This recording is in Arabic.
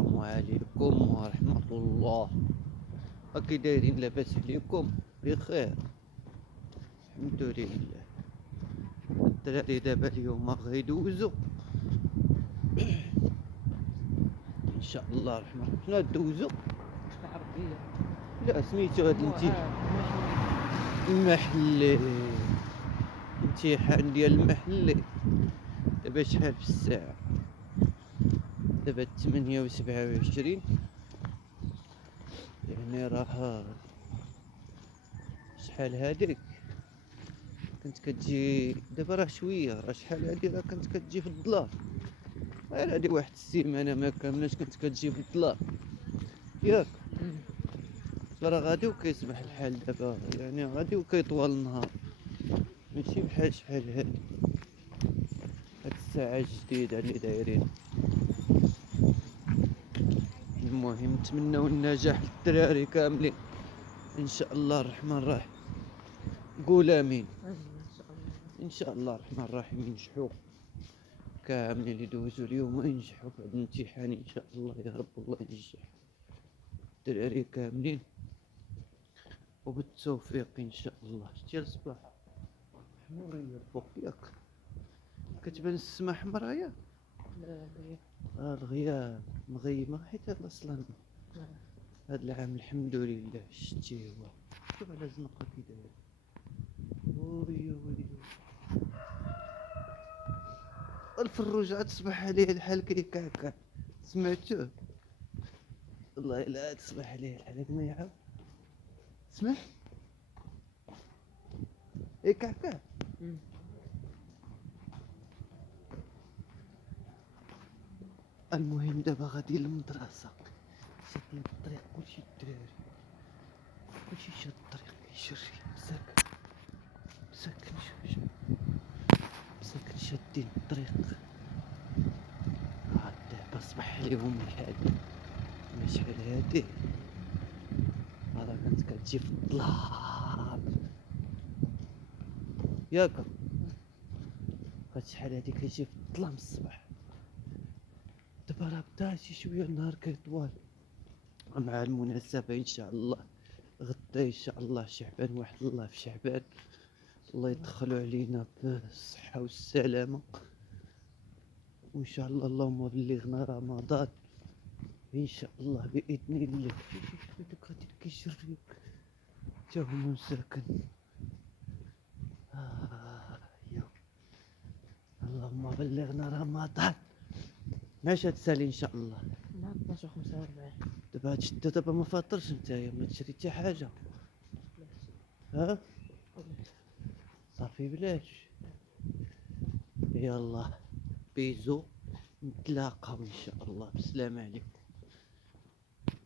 السلام عليكم ورحمة الله. هاكي دايرين؟ لاباس عليكم؟ بخير الحمد لله. الدراري دابا اليوم غيدوزو ان شاء الله الرحمن. شنو غدوزو؟ العربية. لا سميتو هاد المحلي، امتحان ديال المحلي. دابا شحال في الساعة؟ دابا 8:27، يعني راه شحال هاديك كنت كتجي دابا راه شويه، راه شحال هادي راه كنت كتجي في الظلام. غير هادي واحد السيمانه ما كاملاش كنت كتجي في الظلام ياك. راه غادي وكيسمح الحال دابا، يعني غادي وكيطول النهار، ماشي بحال شحال هادي هاد الساعه الجديده اللي دايرين. المهم نتمنوا النجاح للدراري كاملين ان شاء الله الرحمن الرحيم. قول امين. ان شاء الله الرحمن الرحيم ينجحوا كاملين اللي دوزوا اليوم، ينجحوا في هذا الامتحان ان شاء الله يا رب. الله ينجح الدراري كاملين وبالتوفيق ان شاء الله. شتي الصباح حموريه الفوق ياك، كتبان السما حمرا ياك. الغياب مغيمه حيت هاد اصلا هاد العام الحمد لله شتي هو. شوف على الزنقه كي داير. ويلي الفروج عاد تصبح عليه الحال كيكعكع، سمعتوه؟ والله لا تصبح عليه الحال هاك ما يعاود. سمع يكعكع. المهم دابا غادي للمدرسة، شادين الطريق كلشي الدراري، كلشي شاد الطريق كيشري مساكن شوف مساكن شادين الطريق. عاد دابا صبح عليهم الحال، ما شحال هادي راه كانت كتجي في الظلام ياك. هاد شحال هادي كيجي في الظلام الصباح. دابا راه بدا شي شويه النهار كيطول مع المناسبة ان شاء الله. غدا ان شاء الله شعبان، واحد الله في شعبان، الله يدخلوا علينا بالصحة والسلامة وان شاء الله. اللهم بلغنا رمضان ان شاء الله باذن الله. شوف دوك غادي كيشريو تا هما مساكن. يا اللهم بلغنا رمضان. ماشي هتسالي ان شاء الله. 12:45. دابا هادشي دابا ما فاطرش نتايا، ما تشري حتى حاجه. ها صافي بلاش. يلا بيزو، نتلاقاو ان شاء الله. بسلام عليكم.